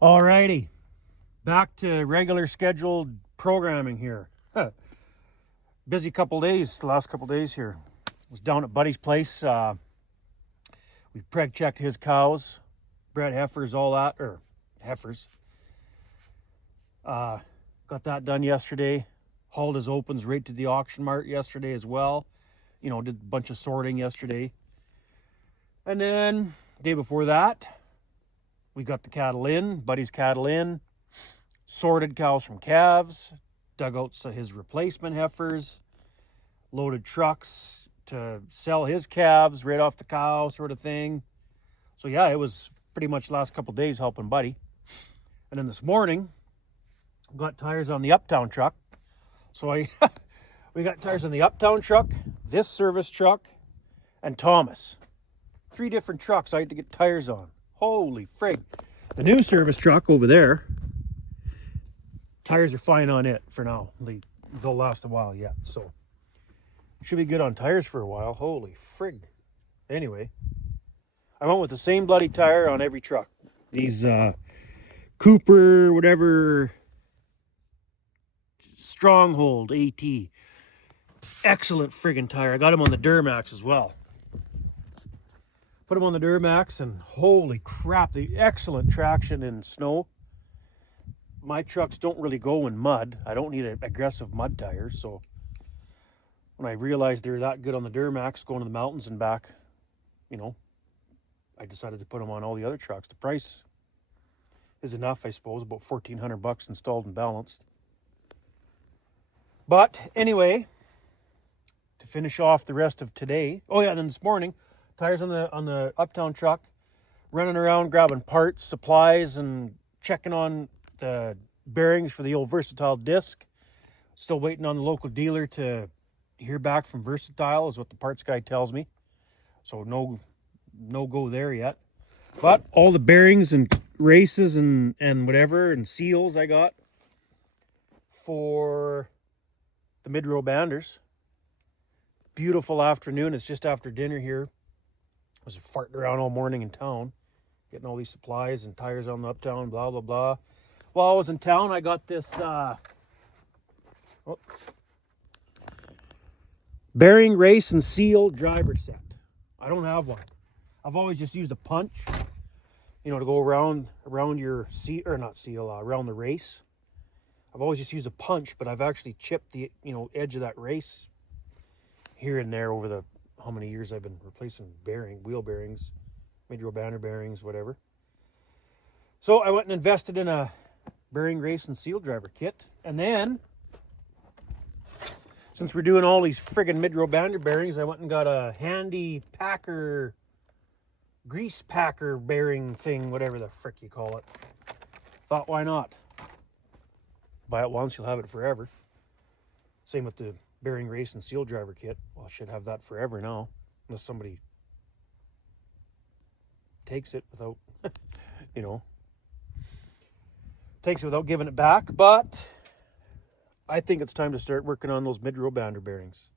Alrighty, back to regular scheduled programming here. Busy couple days, the last couple days here. Was down at Buddy's place. We preg checked his cows, bred heifers, all that, or heifers. Got that done yesterday. Hauled his opens right to the auction mart yesterday as well. Did a bunch of sorting yesterday. And then day before that, we got the cattle in, Buddy's cattle in, sorted cows from calves, dug out his replacement heifers, loaded trucks to sell his calves right off the cow sort of thing. So yeah, it was pretty much the last couple days helping Buddy. And then this morning, got tires on the Uptown truck. So we got tires on the Uptown truck, this service truck, and Thomas. 3 different trucks I had to get tires on. Holy frig. The new service truck over there, tires are fine on it for now. They'll last a while yet, so should be good on tires for a while. Holy frig. Anyway, I went with the same bloody tire on every truck. These Cooper, whatever, Stronghold AT. Excellent friggin' tire. I got them on the Duramax as well. Put them on the Duramax and holy crap, the excellent traction in snow. My trucks don't really go in mud. I don't need aggressive mud tires, so when I realized they're that good on the Duramax going to the mountains and back, I decided to put them on all the other trucks. The price is enough, I suppose, about $1,400 installed and balanced. But anyway, to finish off the rest of today, and then this morning, tires on the Uptown truck, running around grabbing parts, supplies, and checking on the bearings for the old Versatile disc. Still waiting on the local dealer to hear back from Versatile, is what the parts guy tells me. So no go there yet. But all the bearings and races and whatever and seals I got for the mid-row banders. Beautiful afternoon. It's just after dinner here. I was farting around all morning in town, getting all these supplies and tires on the Uptown, blah, blah, blah. While I was in town, I got this bearing race and seal driver set. I don't have one. I've always just used a punch, to go around your around the race. I've always just used a punch, but I've actually chipped the, edge of that race here and there over the how many years I've been replacing wheel bearings, mid-row bander bearings, whatever. So I went and invested in a bearing race and seal driver kit. And then, since we're doing all these friggin' mid-row bander bearings, I went and got a handy packer, grease packer bearing thing, whatever the frick you call it. Thought, why not? Buy it once, you'll have it forever. Same with the bearing race and seal driver kit. Well, I should have that forever now, unless somebody takes it without, takes it without giving it back. But I think it's time to start working on those mid-row bander bearings.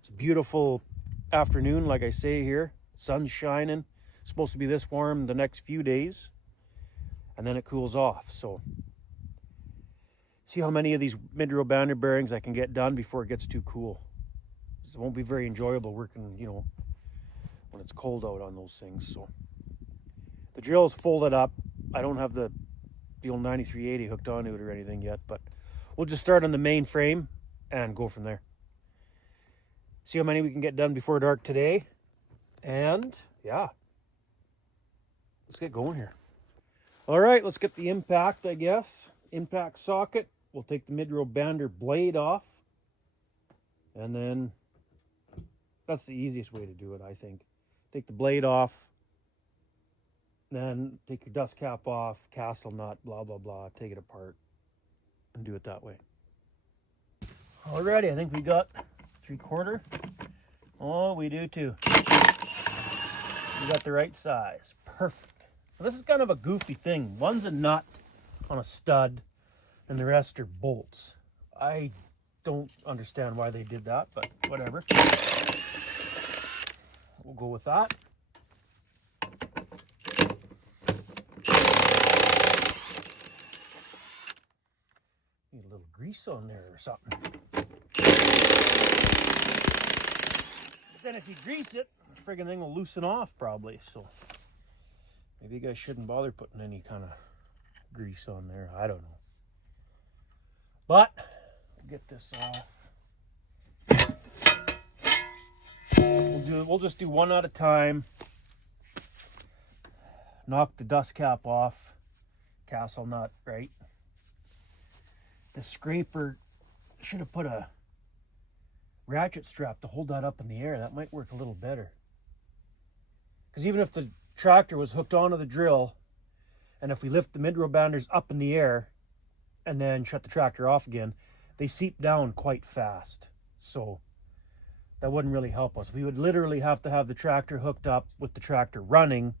It's a beautiful afternoon, like I say here. Sun's shining. It's supposed to be this warm the next few days, and then it cools off. So see how many of these mid-row bander bearings I can get done before it gets too cool. It won't be very enjoyable working, when it's cold out on those things. So the drill is folded up. I don't have the old 9380 hooked onto it or anything yet, but we'll just start on the main frame and go from there. See how many we can get done before dark today. And yeah, let's get going here. All right, let's get the impact, I guess. Impact socket. We'll take the mid-row bander blade off, and then that's the easiest way to do it, I think. Take the blade off, then take your dust cap off, castle nut, blah, blah, blah, take it apart, and do it that way. Alrighty, I think we got 3/4. Oh, we do too. We got the right size. Perfect. Now, this is kind of a goofy thing. One's a nut on a stud, and the rest are bolts. I don't understand why they did that, but whatever. We'll go with that. grease on there or something. But then if you grease it, the friggin' thing will loosen off probably. So maybe you guys shouldn't bother putting any kind of grease on there. I don't know. But we'll get this off. We'll just do one at a time. Knock the dust cap off. Castle nut, right? The scraper, should have put a ratchet strap to hold that up in the air. That might work a little better. Because even if the tractor was hooked onto the drill, and if we lift the mid-row banders up in the air and then shut the tractor off again, they seep down quite fast. So that wouldn't really help us. We would literally have to have the tractor hooked up with the tractor running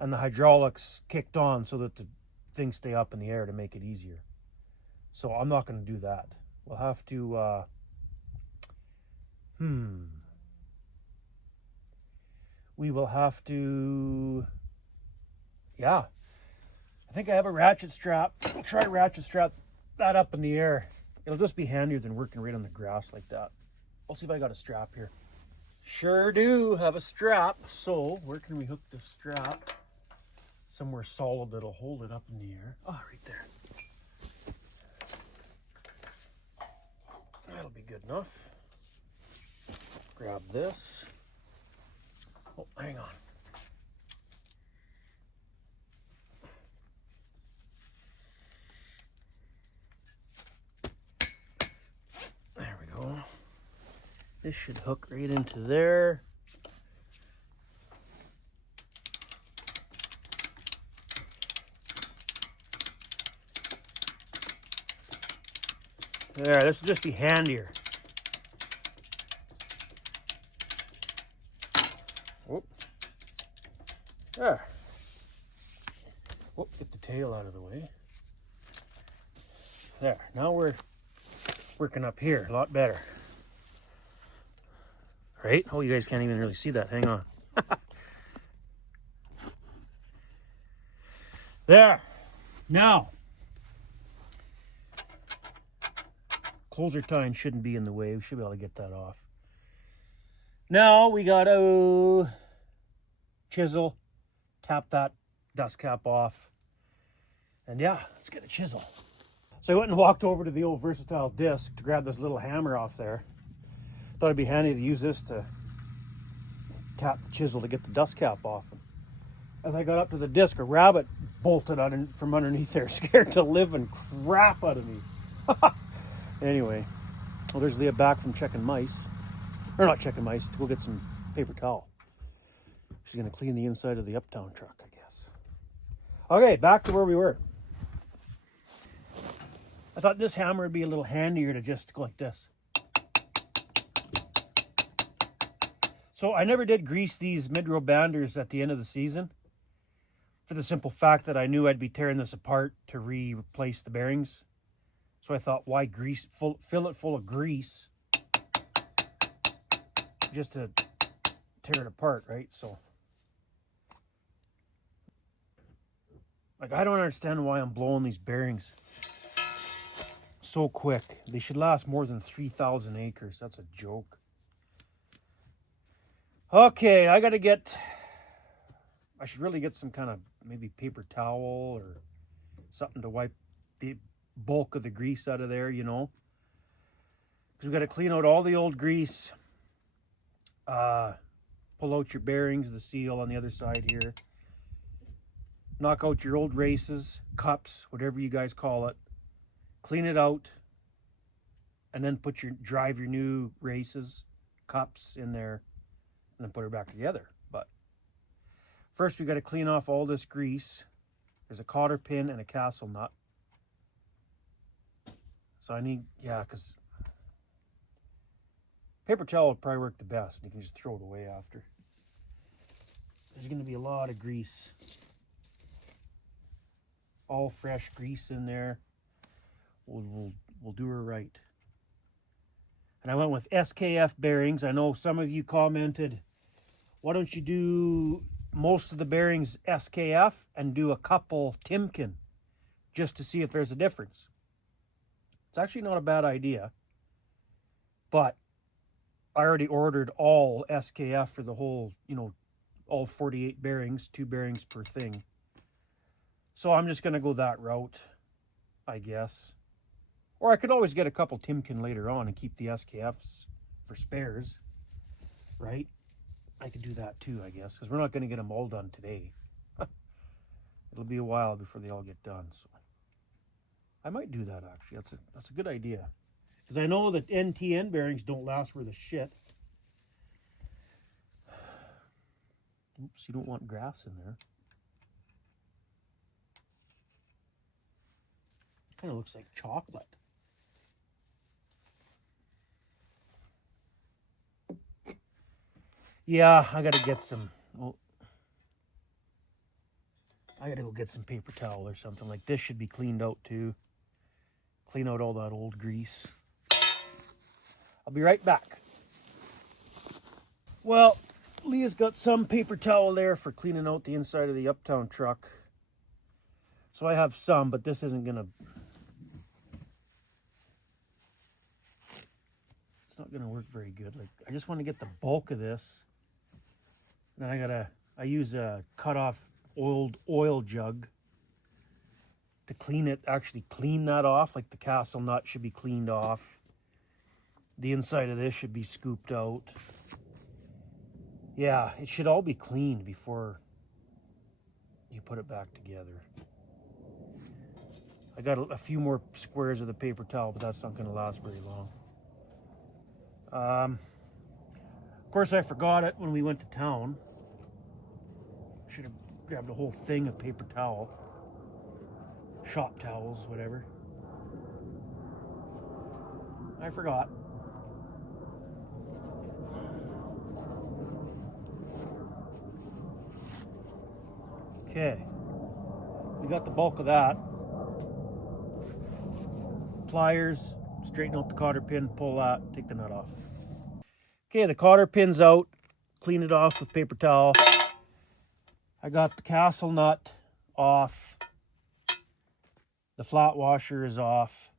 and the hydraulics kicked on so that the things stay up in the air to make it easier. So I'm not going to do that. We'll have to, we will have to, yeah. I think I have a ratchet strap. I'll try to ratchet strap that up in the air. It'll just be handier than working right on the grass like that. I'll see if I got a strap here. Sure do have a strap. So where can we hook this strap? Somewhere solid that'll hold it up in the air. Oh, right there. That'll be good enough. Grab this. Oh, hang on. There we go. This should hook right into there. There, this will just be handier. Whoop. There. Whoop, get the tail out of the way. There, now we're working up here a lot better. Right? Oh, you guys can't even really see that. Hang on. There. Now, closer tine shouldn't be in the way. We should be able to get that off. Now we got to chisel, tap that dust cap off. And yeah, let's get a chisel. So I went and walked over to the old Versatile disc to grab this little hammer off there. Thought it'd be handy to use this to tap the chisel to get the dust cap off. As I got up to the disc, a rabbit bolted from underneath there, scared the living crap out of me. Anyway, well, there's Leah back from checking mice. Or not checking mice, to go get some paper towel. She's going to clean the inside of the Uptown truck, I guess. Okay, back to where we were. I thought this hammer would be a little handier to just go like this. So I never did grease these mid-row banders at the end of the season, for the simple fact that I knew I'd be tearing this apart to replace the bearings. So I thought, why fill it full of grease just to tear it apart, right? So, like, I don't understand why I'm blowing these bearings so quick. They should last more than 3,000 acres. That's a joke. Okay, I should really get some kind of maybe paper towel or something to wipe the bulk of the grease out of there, you know. Because we got to clean out all the old grease. Pull out your bearings, the seal on the other side here. Knock out your old races, cups, whatever you guys call it. Clean it out. And then drive your new races, cups in there. And then put her back together. But first we got to clean off all this grease. There's a cotter pin and a castle nut. So I need, because paper towel would probably work the best. You can just throw it away after. There's going to be a lot of grease. All fresh grease in there. We'll do her right. And I went with SKF bearings. I know some of you commented, why don't you do most of the bearings SKF and do a couple Timken just to see if there's a difference? It's actually not a bad idea. But I already ordered all SKF for the whole, all 48 bearings, 2 bearings per thing. So I'm just going to go that route, I guess. Or I could always get a couple Timken later on and keep the SKFs for spares, right? I could do that too, I guess, because we're not going to get them all done today. It'll be a while before they all get done. So I might do that, actually. That's a good idea. Because I know that NTN bearings don't last worth a shit. Oops, you don't want grass in there. Kind of looks like chocolate. Yeah, I gotta get some. Well, I gotta go get some paper towel or something. Like this should be cleaned out too. Clean out all that old grease. I'll be right back. Well, Leah's got some paper towel there for cleaning out the inside of the Uptown truck. So I have some, but this isn't gonna. It's not gonna work very good. Like I just want to get the bulk of this. Then I use a cut off old oil jug to clean it, actually clean that off. Like the castle nut should be cleaned off. The inside of this should be scooped out. Yeah, it should all be cleaned before you put it back together. I got a few more squares of the paper towel, but that's not going to last very long. Of course, I forgot it when we went to town. Should have grabbed a whole thing of paper towel. Shop towels, whatever. I forgot. Okay. We got the bulk of that. Pliers, straighten out the cotter pin, pull that, take the nut off. Okay, the cotter pin's out. Clean it off with paper towel. I got the castle nut off. The flat washer is off.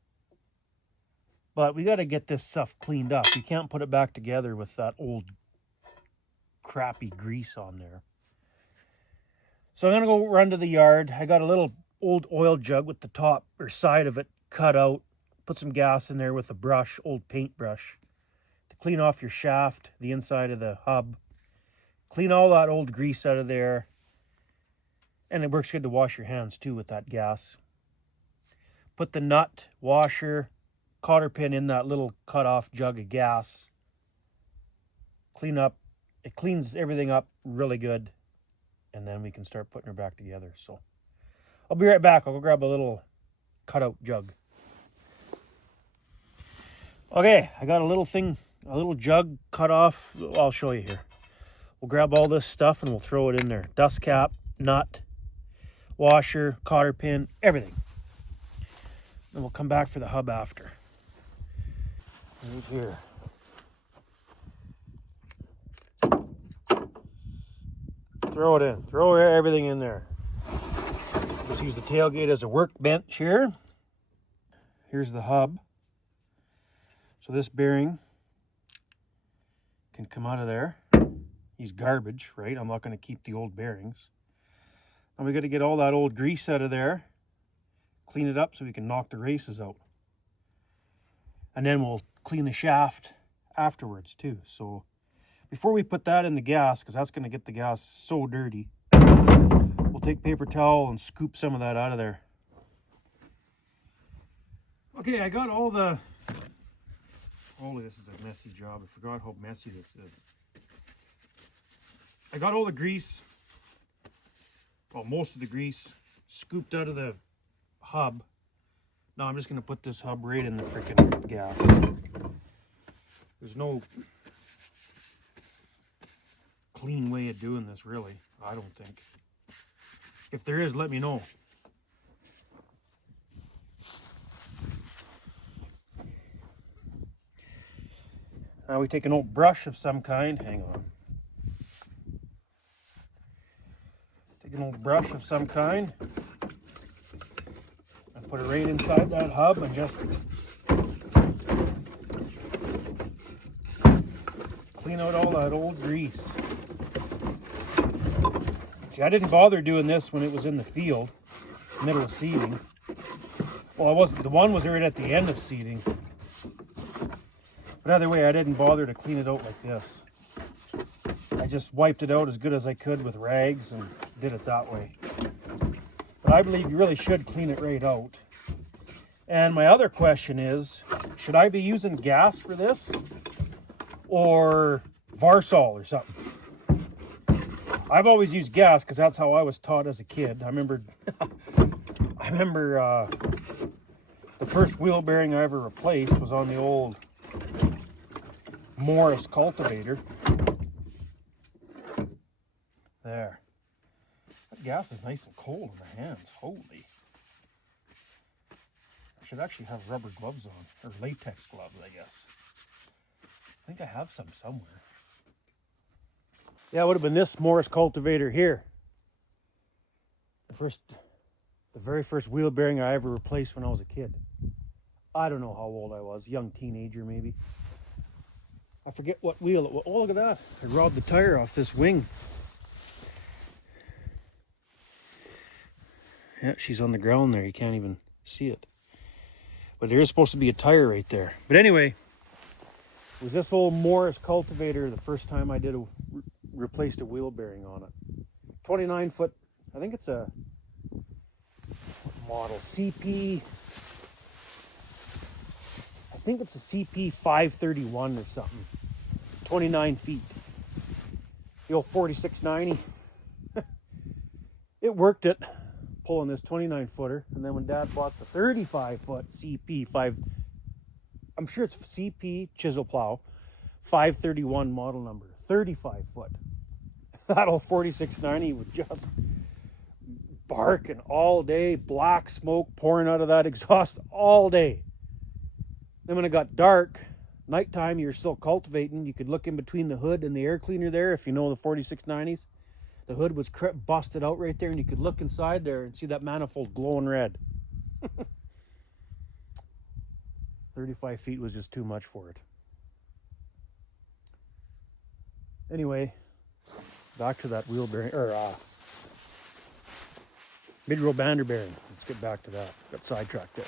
But we got to get this stuff cleaned up. You can't put it back together with that old crappy grease on there. So I'm going to go run to the yard. I got a little old oil jug with the top or side of it cut out. Put some gas in there with a brush, old paintbrush, to clean off your shaft, the inside of the hub. Clean all that old grease out of there. And it works good to wash your hands too with that gas. Put the nut, washer, cotter pin in that little cut off jug of gas. Clean up. It cleans everything up really good. And then we can start putting her back together. So I'll be right back. I'll go grab a little cutout jug. Okay, I got a little jug cut off. I'll show you here. We'll grab all this stuff and we'll throw it in there. Dust cap, nut, washer, cotter pin, everything. Then we'll come back for the hub after. Right here. Throw it in. Throw everything in there. Just use the tailgate as a workbench here. Here's the hub. So this bearing can come out of there. He's garbage, right? I'm not going to keep the old bearings. And we got to get all that old grease out of there. Clean it up so we can knock the races out. And then we'll clean the shaft afterwards too. So before we put that in the gas, because that's going to get the gas so dirty, we'll take paper towel and scoop some of that out of there. Okay, I got all the... Holy, this is a messy job. I forgot how messy this is. I got all the grease, well, most of the grease, scooped out of the hub. Now I'm just going to put this hub right in the freaking gas. There's no clean way of doing this, really, I don't think. If there is, let me know. Now we take an old brush of some kind. Hang on. Take an old brush of some kind and put it right inside that hub and just clean out all that old grease. See, I didn't bother doing this when it was in the field, middle of seeding. Well, I wasn't. The one was right at the end of seeding. But either way, I didn't bother to clean it out like this. I just wiped it out as good as I could with rags and did it that way. But I believe you really should clean it right out. And my other question is, should I be using gas for this or Varsol or something? I've always used gas because that's how I was taught as a kid. I remember the first wheel bearing I ever replaced was on the old Morris cultivator. There. That gas is nice and cold in my hands. Holy. I should actually have rubber gloves on, or latex gloves, I guess. I think I have some somewhere. Yeah, it would have been this Morris cultivator here. The very first wheel bearing I ever replaced when I was a kid. I don't know how old I was, young teenager maybe. I forget what wheel it was. Oh, look at that. I robbed the tire off this wing. Yeah, she's on the ground there. You can't even see it. But there is supposed to be a tire right there. But anyway, it was this old Morris cultivator the first time I replaced a wheel bearing on it. 29 foot, I think it's a model CP. I think it's a CP 531 or something. 29 feet. The old 4690. It worked it. Pulling this 29 footer, and then when Dad bought the 35 foot CP 5, I'm sure it's CP chisel plow 531 model number, 35 foot. That old 4690 was just barking all day, black smoke pouring out of that exhaust all day. Then when it got dark, nighttime, you're still cultivating, you could look in between the hood and the air cleaner there, if you know the 4690s. The hood was busted out right there, and you could look inside there and see that manifold glowing red. 35 feet was just too much for it. Anyway, back to that wheel bearing, or mid-row bander bearing. Let's get back to that. Got sidetracked there.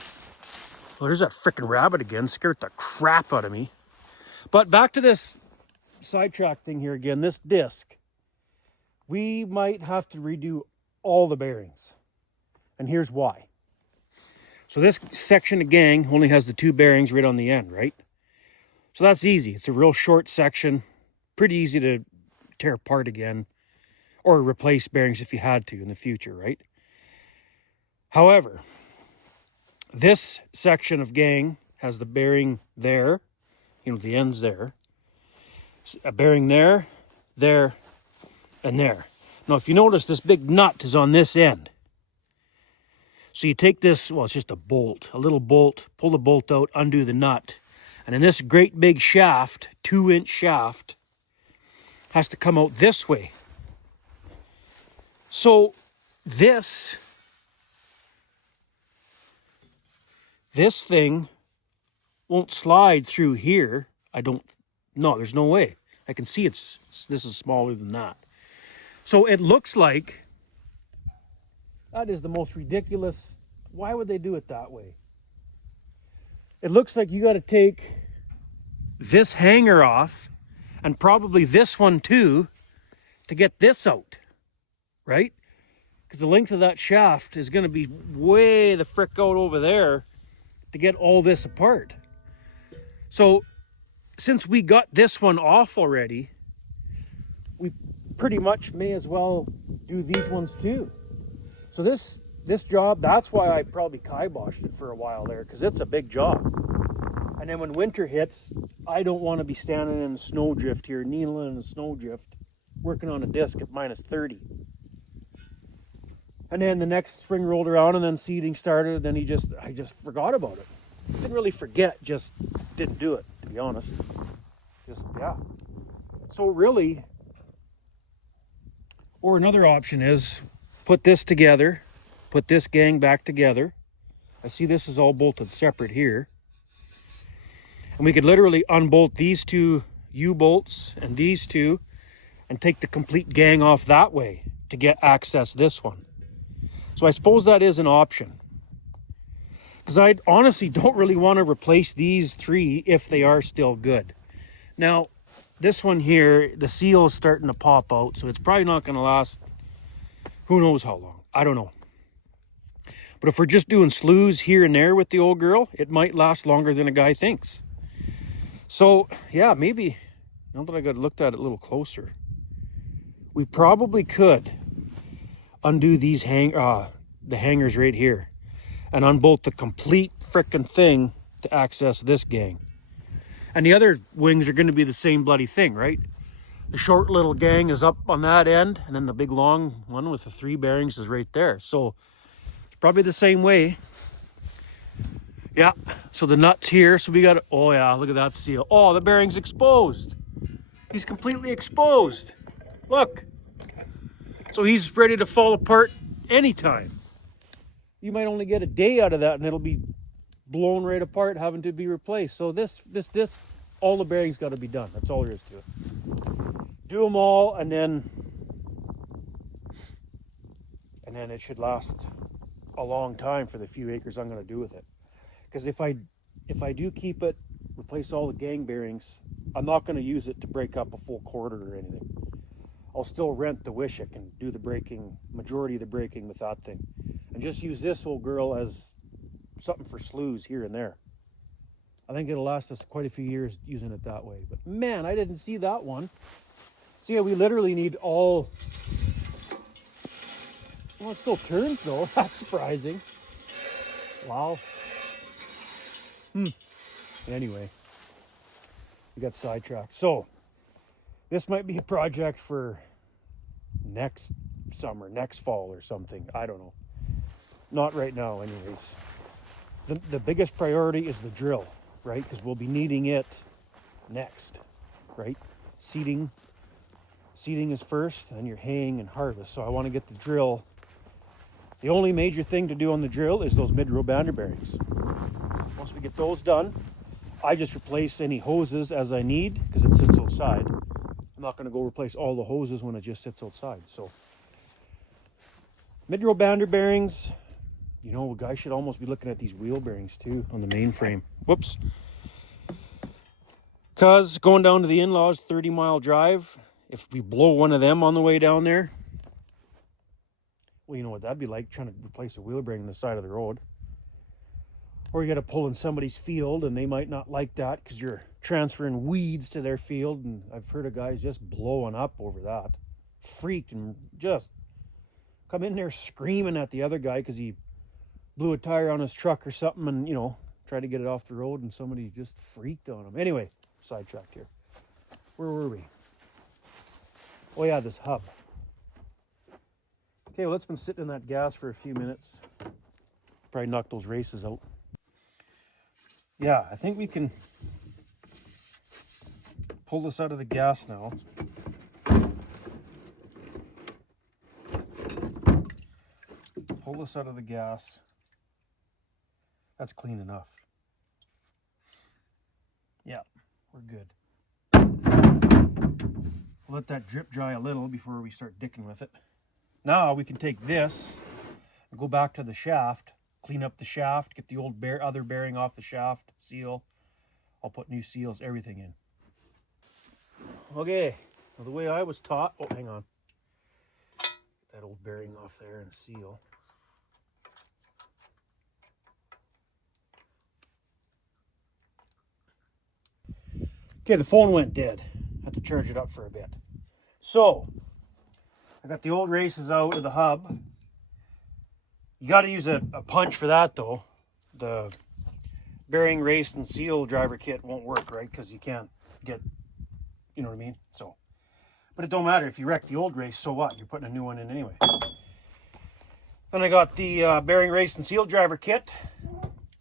Well, there's that frickin' rabbit again. Scared the crap out of me. But back to this sidetrack thing here again. This disc. We might have to redo all the bearings. And here's why. So this section of gang only has the two bearings right on the end, right? So that's easy. It's a real short section. Pretty easy to tear apart again. Or replace bearings if you had to in the future, right? However, this section of gang has the bearing there. You know, the end's there. A bearing there, there, and there. Now, if you notice, this big nut is on this end. So you take this, well, it's just a bolt, a little bolt, pull the bolt out, undo the nut. And then this great big shaft, 2-inch shaft, has to come out this way. So this thing won't slide through here. No, there's no way. I can see this is smaller than that. So it looks like that is the most ridiculous. Why would they do it that way? It looks like you got to take this hanger off and probably this one too to get this out, right? Because the length of that shaft is going to be way the frick out over there to get all this apart. So since we got this one off already, we pretty much may as well do these ones too. So this job, that's why I probably kiboshed it for a while there, because it's a big job. And then when winter hits, I don't want to be standing in a snowdrift here, kneeling in a snowdrift, working on a disc at minus 30. And then the next spring rolled around and then seeding started, and I just forgot about it. Didn't really forget, just didn't do it, to be honest. Yeah. So really, or another option is put this together, put this gang back together. I see this is all bolted separate here. And we could literally unbolt these two U-bolts and these two and take the complete gang off that way to get access this one. So I suppose that is an option. Because I honestly don't really want to replace these three if they are still good. Now, this one here, the seal is starting to pop out, so it's probably not going to last who knows how long. I don't know. But if we're just doing slews here and there with the old girl, it might last longer than a guy thinks. So, yeah, maybe, now that I got looked at it a little closer, we probably could undo these the hangers right here and unbolt the complete frickin' thing to access this gang. And the other wings are going to be the same bloody thing, right? The short little gang is up on that end, and then the big long one with the 3 bearings is right there. So it's probably the same way. Yeah, so the nut's here. So we got, oh yeah, look at that seal. Oh, the bearing's exposed. He's completely exposed. Look. So he's ready to fall apart anytime. You might only get a day out of that and it'll be blown right apart, having to be replaced. So this, all the bearings got to be done. That's all there is to it. Do them all, and then it should last a long time for the few acres I'm going to do with it. Because if I do keep it, replace all the gang bearings, I'm not going to use it to break up a full quarter or anything. I'll still rent the Wishick and do the braking, majority of the braking with that thing. And just use this old girl as something for slews here and there. I think it'll last us quite a few years using it that way. But man, I didn't see that one. So yeah, we literally need all... Well, it still turns though. That's surprising. Wow. Anyway, we got sidetracked. So this might be a project for next summer, next fall or something. I don't know. Not right now anyways. The biggest priority is the drill, right? Because we'll be needing it next, right? Seeding is first, then you're haying and harvest. So I want to get the drill. The only major thing to do on the drill is those mid-row bander bearings. Once we get those done, I just replace any hoses as I need because it sits outside. I'm not going to go replace all the hoses when it just sits outside. So mid-row bander bearings, you know, a guy should almost be looking at these wheel bearings too on the main frame. Whoops. Because going down to the in-laws, 30-mile drive, if we blow one of them on the way down there, well, you know what that'd be like, trying to replace a wheel bearing on the side of the road. Or you got to pull in somebody's field and they might not like that because you're transferring weeds to their field. And I've heard of guys just blowing up over that. Freaked and just come in there screaming at the other guy because he blew a tire on his truck or something and, you know, tried to get it off the road and somebody just freaked on him. Anyway, sidetracked here. Where were we? Oh yeah, this hub. Okay, well, it's been sitting in that gas for a few minutes. Probably knock those races out. Yeah, I think we can pull this out of the gas now. Pull this out of the gas. That's clean enough. Yeah, we're good. We'll let that drip dry a little before we start dicking with it. Now we can take this and go back to the shaft, clean up the shaft, get the old other bearing off the shaft, seal. I'll put new seals, everything in. Okay, well, the way I was taught, oh, hang on. Get that old bearing off there and seal. Okay, the phone went dead. Had to charge it up for a bit. So, I got the old races out of the hub. You got to use a punch for that though. The bearing race and seal driver kit won't work, right? Because you can't get, you know what I mean? So, but it don't matter if you wreck the old race, so what? You're putting a new one in anyway. Then I got the bearing race and seal driver kit.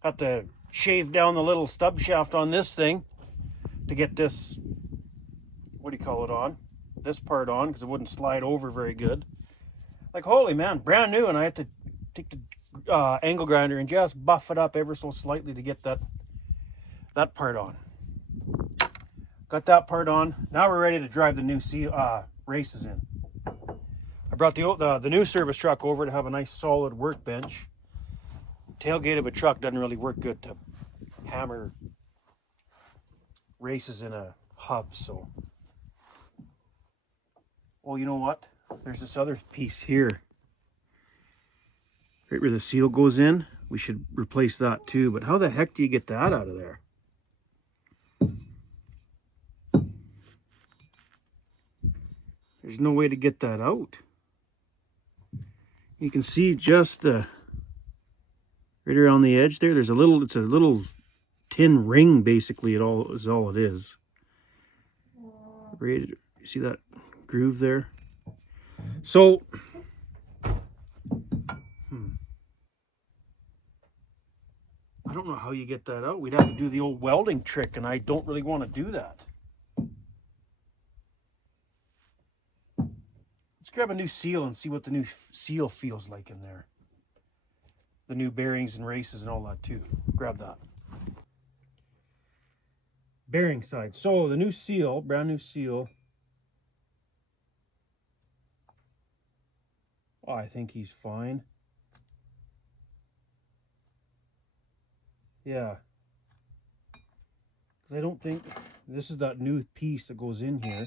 Got to shave down the little stub shaft on this thing to get this, what do you call it on? This part on, because it wouldn't slide over very good. Like, holy man, brand new, and I had to take the angle grinder and just buff it up ever so slightly to get that part on. got that part on. Now we're ready to drive the new races in. I brought the new service truck over to have a nice solid workbench. Tailgate of a truck doesn't really work good to hammer races in a hub, so. Well, you know what? There's this other piece here. Right where the seal goes in. We should replace that too, but how the heck do you get that out of there? There's no way to get that out. You can see just right around the edge there. It's a little tin ring basically. Is all it is. Right, you see that groove there? So, I don't know how you get that out. We'd have to do the old welding trick, and I don't really want to do that. Let's grab a new seal and see what the new seal feels like in there. The new bearings and races and all that too. Grab that. Bearing side. So the new seal, brand new seal. Oh, I think he's fine. Yeah. I don't think this is that new piece that goes in here.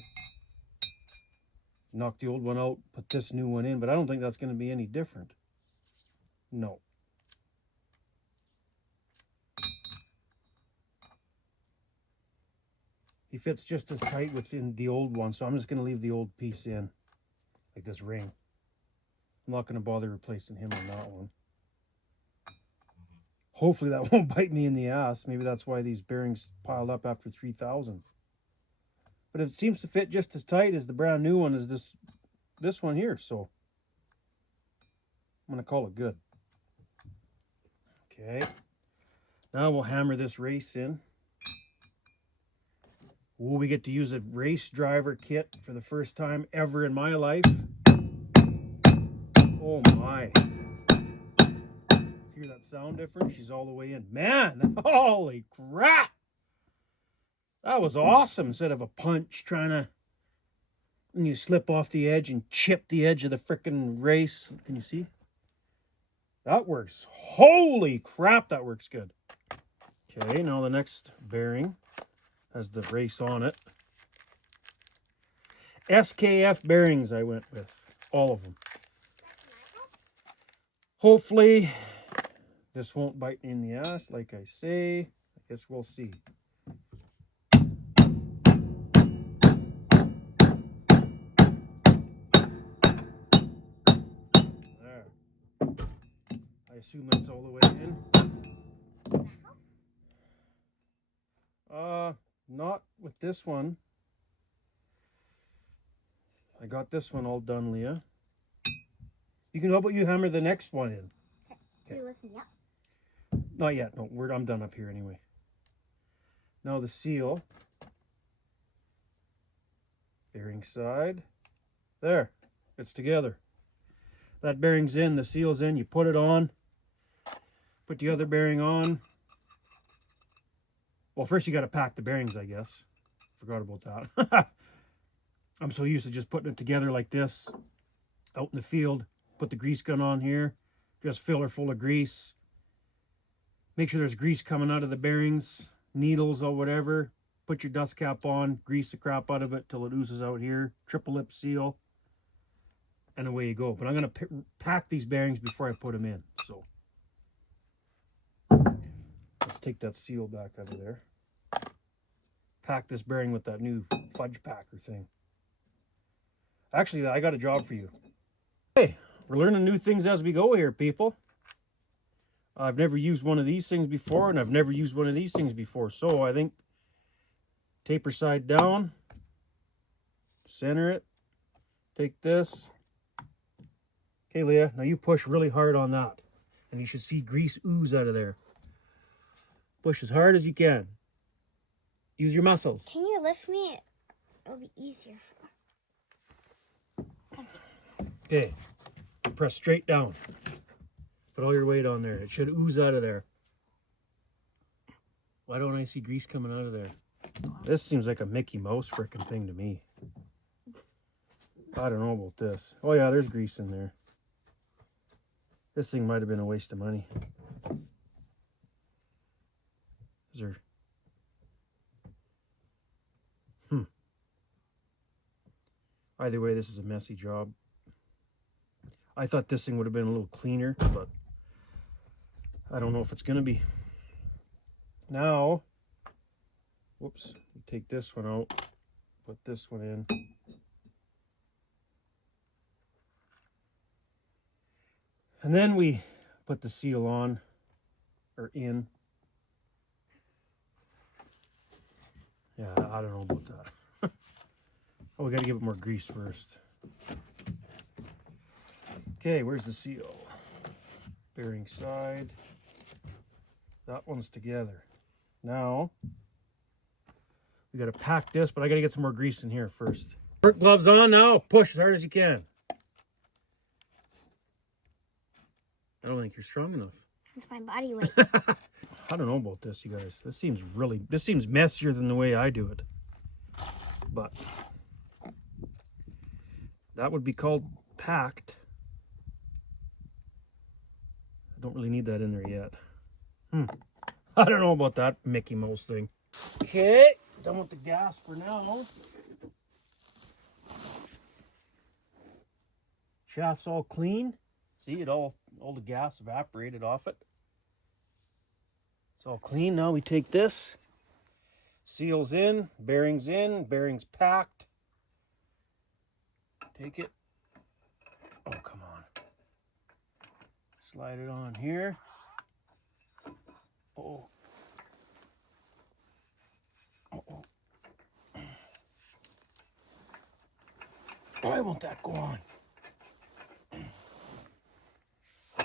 Knock the old one out, put this new one in, but I don't think that's going to be any different. No. He fits just as tight within the old one, so I'm just going to leave the old piece in, like this ring. I'm not going to bother replacing him on that one. Hopefully that won't bite me in the ass. Maybe that's why these bearings piled up after 3,000. But it seems to fit just as tight as the brand new one as this one here, so I'm going to call it good. Okay. Now we'll hammer this race in. Ooh, we get to use a race driver kit for the first time ever in my life. Oh my. Hear that sound difference? She's all the way in. Man, holy crap! That was awesome. Instead of a punch trying to, and you slip off the edge and chip the edge of the frickin' race. Can you see? That works. Holy crap, that works good. Okay, now the next bearing has the race on it. SKF bearings I went with. All of them. Hopefully, this won't bite me in the ass, like I say. I guess we'll see. There. I assume that's all the way in. Not with this one. I got this one all done, Leah. How about you hammer the next one in? Okay. You lift me up? Not yet. No, I'm done up here anyway. Now the seal. Bearing side. There. It's together. That bearing's in. The seal's in. You put it on. Put the other bearing on. Well, first you got to pack the bearings, I guess. Forgot about that. I'm so used to just putting it together like this. Out in the field. Put the grease gun on here. Just fill her full of grease. Make sure there's grease coming out of the bearings. Needles or whatever. Put your dust cap on. Grease the crap out of it till it oozes out here. Triple lip seal. And away you go. But I'm going to pack these bearings before I put them in. So let's take that seal back out of there. Pack this bearing with that new fudge packer thing. Actually, I got a job for you. Hey, we're learning new things as we go here, people. I've never used one of these things before, and I've never used one of these things before. So I think taper side down, center it, take this. Okay, Leah, now you push really hard on that, and you should see grease ooze out of there. Push as hard as you can. Use your muscles. Can you lift me? It'll be easier. Thank you. Okay, press straight down. Put all your weight on there. It should ooze out of there. Why don't I see grease coming out of there? This seems like a Mickey Mouse freaking thing to me. I don't know about this. Oh yeah, there's grease in there. This thing might have been a waste of money. Is there... Either way, this is a messy job. I thought this thing would have been a little cleaner, but I don't know if it's going to be. Now, whoops, we take this one out, put this one in. And then we put the seal on, or in. Yeah, I don't know about that. Oh, we got to give it more grease first. Okay, where's the seal? Bearing side. That one's together. Now, we got to pack this, but I got to get some more grease in here first. Work gloves on now. Push as hard as you can. I don't think you're strong enough. It's my body weight. I don't know about this, you guys. This seems messier than the way I do it. But that would be called packed. I don't really need that in there yet. I don't know about that Mickey Mouse thing. Okay, done with the gas for now. Shaft's all clean. See, all the gas evaporated off it. It's all clean. Now we take this. Seals in, bearings packed. Take it. Oh, come on. Slide it on here. Oh. Uh-oh. Why won't that go on?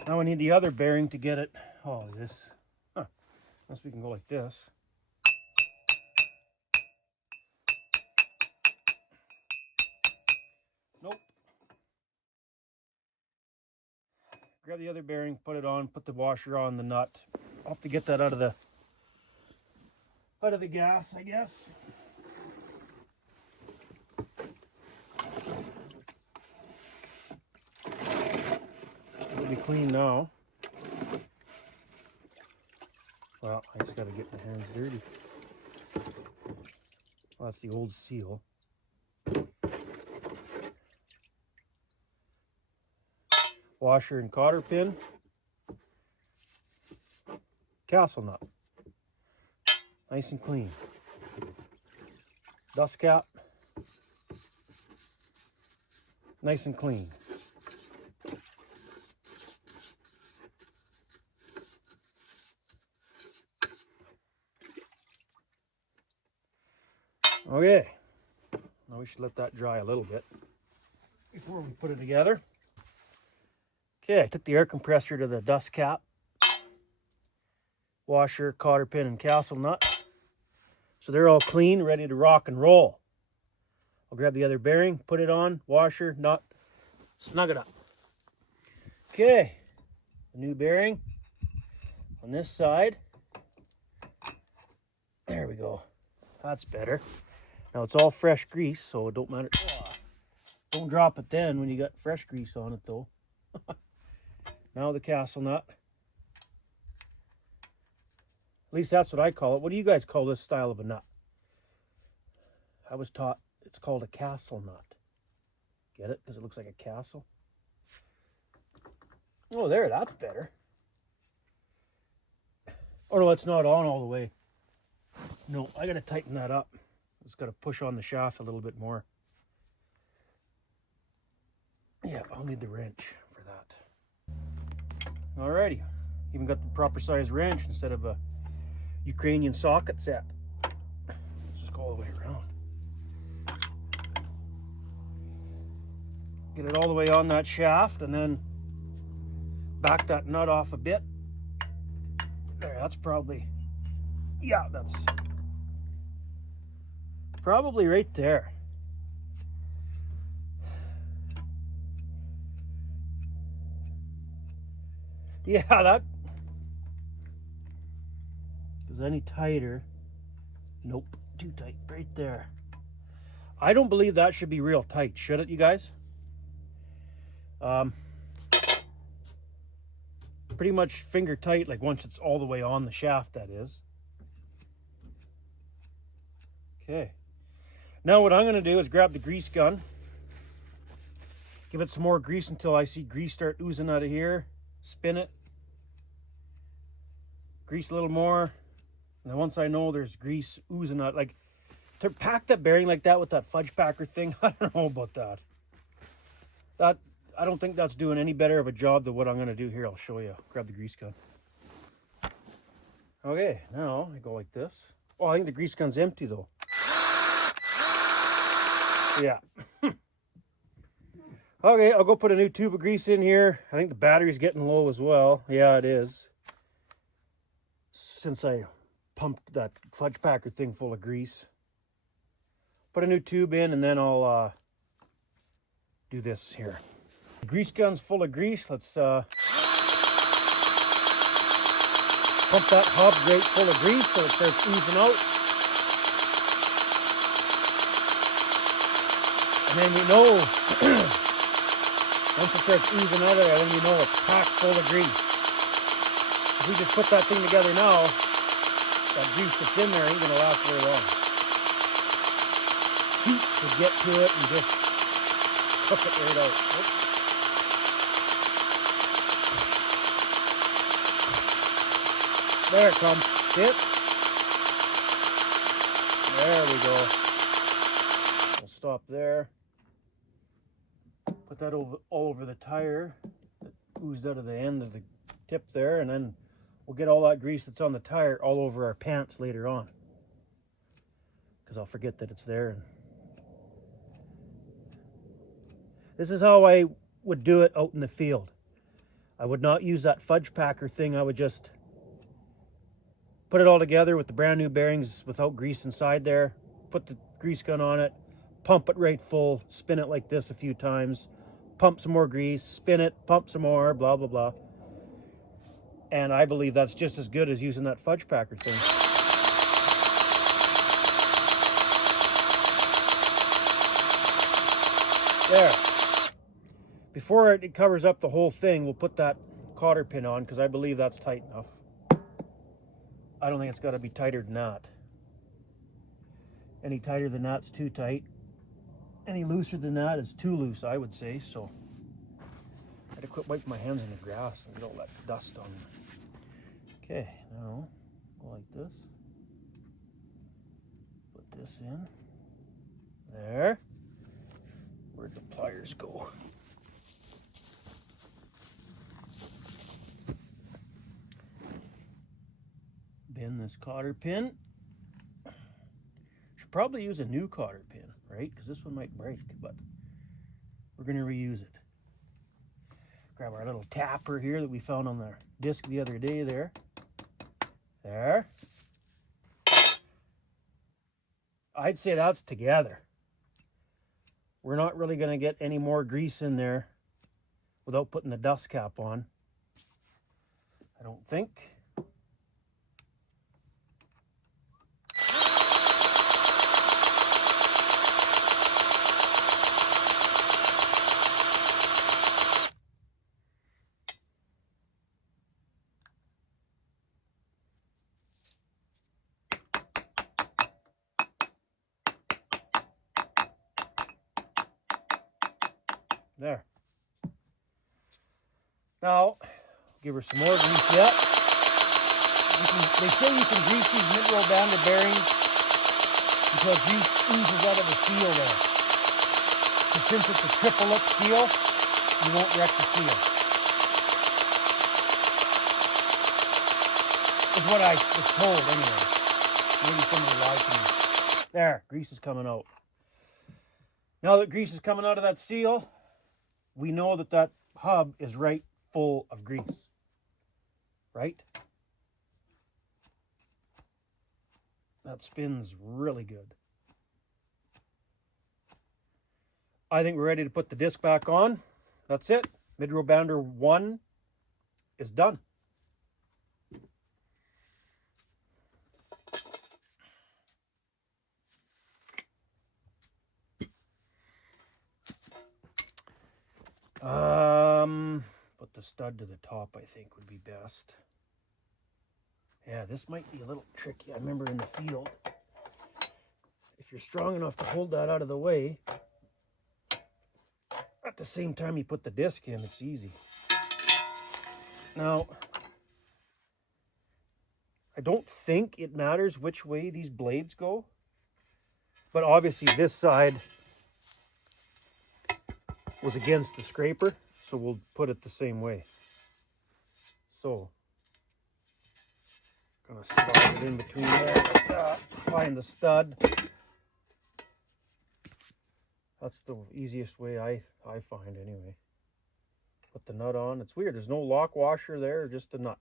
Now we need the other bearing to get it. Oh, this. Huh. Unless we can go like this. Nope. Grab the other bearing, put it on, put the washer on the nut. I'll have to get that out of the gas, I guess. It'll be clean now. Well, I just gotta get my hands dirty. Well, that's the old seal. Washer and cotter pin. Castle nut. Nice and clean. Dust cap. Nice and clean. Okay. Now we should let that dry a little bit before we put it together. Okay, I took the air compressor to the dust cap. Washer, cotter pin, and castle nut. So they're all clean, ready to rock and roll. I'll grab the other bearing, put it on, washer, nut, snug it up. Okay, the new bearing on this side. There we go. That's better. Now it's all fresh grease, so it don't matter. Don't drop it then when you got fresh grease on it though. Now the castle nut. At least that's what I call it. What do you guys call this style of a nut? I was taught it's called a castle nut. Get it? Because it looks like a castle. Oh, there, that's better. Oh, no, it's not on all the way. No, I got to tighten that up. It's got to push on the shaft a little bit more. Yeah, I'll need the wrench for that. Alrighty. Even got the proper size wrench instead of a Ukrainian socket set. Let's just go all the way around. Get it all the way on that shaft and then back that nut off a bit. There, that's probably, yeah, that's probably right there. Yeah, that is any tighter. Nope, too tight right there. I don't believe that should be real tight, should it, you guys? Pretty much finger tight, like once it's all the way on the shaft, that is. Okay. Now what I'm going to do is grab the grease gun. Give it some more grease until I see grease start oozing out of here. Spin it. Grease a little more. And then once I know there's grease oozing out, like to pack that bearing like that with that fudge packer thing, I don't know about that. I don't think that's doing any better of a job than what I'm going to do here. I'll show you. Grab the grease gun. Okay, now I go like this. Oh, I think the grease gun's empty though. Yeah. Okay, I'll go put a new tube of grease in here. I think the battery's getting low as well. Yeah, it is. Since I pumped that fudge packer thing full of grease. Put a new tube in and then I'll do this here. The grease gun's full of grease. Let's pump that hub right full of grease so it starts oozing out. And then we know, once it starts oozing out of there, then we know it's packed full of grease. If we just put that thing together now, that grease that's in there ain't going to last very long. Heat to get to it and just cook it right out. Oops. There it comes. See it? There we go. We'll stop there. Put that all over the tire that oozed out of the end of the tip there, and then we'll get all that grease that's on the tire all over our pants later on. Because I'll forget that it's there. This is how I would do it out in the field. I would not use that fudge packer thing. I would just put it all together with the brand new bearings without grease inside there. Put the grease gun on it. Pump it right full. Spin it like this a few times. Pump some more grease. Spin it. Pump some more. Blah, blah, blah. And I believe that's just as good as using that fudge packer thing. There. Before it covers up the whole thing, we'll put that cotter pin on because I believe that's tight enough. I don't think it's got to be tighter than that. Any tighter than that's too tight. Any looser than that is too loose, I would say. So I had to quit wiping my hands in the grass and get all that dust on them. Okay, now go like this. Put this in. There. Where'd the pliers go? Bend this cotter pin. Should probably use a new cotter pin, right? Because this one might break, but we're going to reuse it. Grab our little tapper here that we found on the disc the other day there. There. I'd say that's together. We're not really going to get any more grease in there without putting the dust cap on. I don't think. There. Now, give her some more grease yet. They say you can grease these mid-roll bander bearings until grease oozes out of the seal there. But since it's a triple lip seal, you won't wreck the seal. Is what I was told anyway. Maybe somebody lied to me. There, grease is coming out. Now that grease is coming out of that seal, we know that that hub is right full of grease, right? That spins really good. I think we're ready to put the disc back on. That's it. Mid-row bander 1 is done. stud to the top, I think, would be best. Yeah, this might be a little tricky. I remember in the field, if you're strong enough to hold that out of the way, at the same time you put the disc in, it's easy. Now, I don't think it matters which way these blades go, but obviously this side was against the scraper, so we'll put it the same way. So, gonna slide it in between there, find the stud. That's the easiest way I find anyway. Put the nut on. It's weird, there's no lock washer there, just the nut.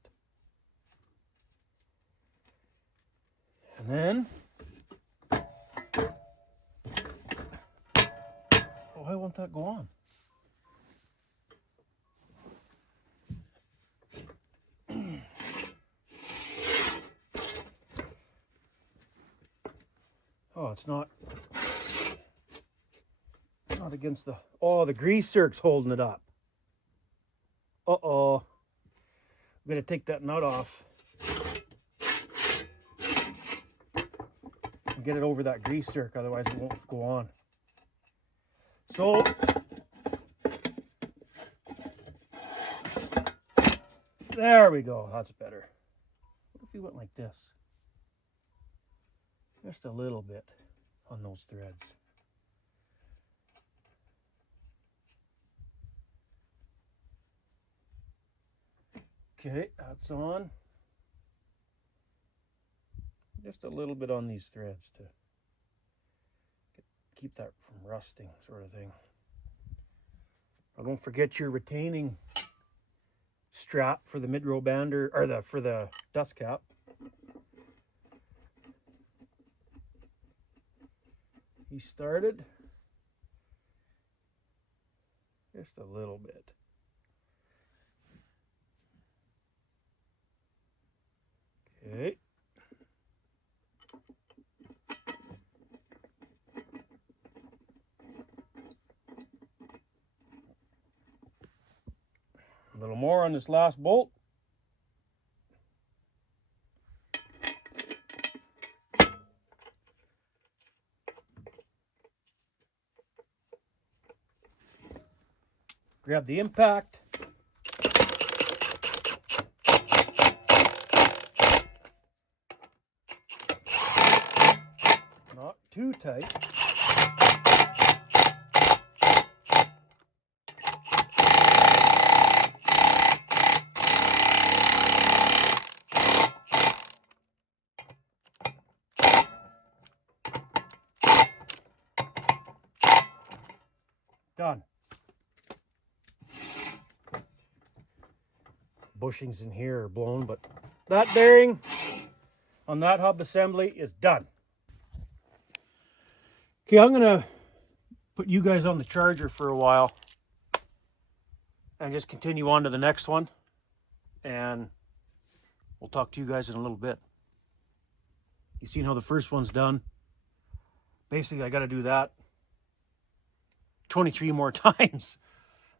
And then, why won't that go on? Oh, it's not against the, oh, the grease zerk's holding it up. Uh-oh. I'm gonna take that nut off and get it over that grease zerk, otherwise it won't go on. So, there we go, that's better. What if we went like this? Just a little bit on those threads. Okay, that's on. Just a little bit on these threads to keep that from rusting, sort of thing. Now don't forget your retaining strap for the mid-row bander, or for the dust cap. He started just a little bit. Okay. A little more on this last bolt. Grab the impact. Not too tight. Done. Bushings in here are blown, but that bearing on that hub assembly is done. Okay, I'm gonna put you guys on the charger for a while and just continue on to the next one, and we'll talk to you guys in a little bit. You seen how the first one's done? Basically, I got to do that 23 more times.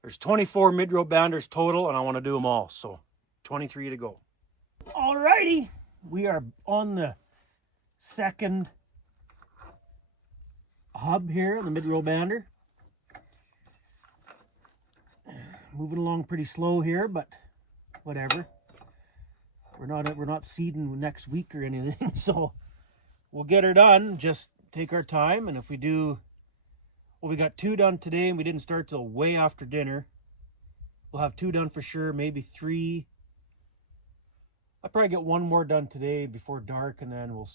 There's 24 mid-row banders total, and I want to do them all, so 23 to go. Alrighty, we are on the second hub here, the mid-row bander. Moving along pretty slow here, but whatever. We're not seeding next week or anything, so we'll get her done. Just take our time, and if we do, well, we got 2 done today, and we didn't start till way after dinner. We'll have 2 done for sure, maybe 3. I'll probably get 1 more done today before dark, and then we'll,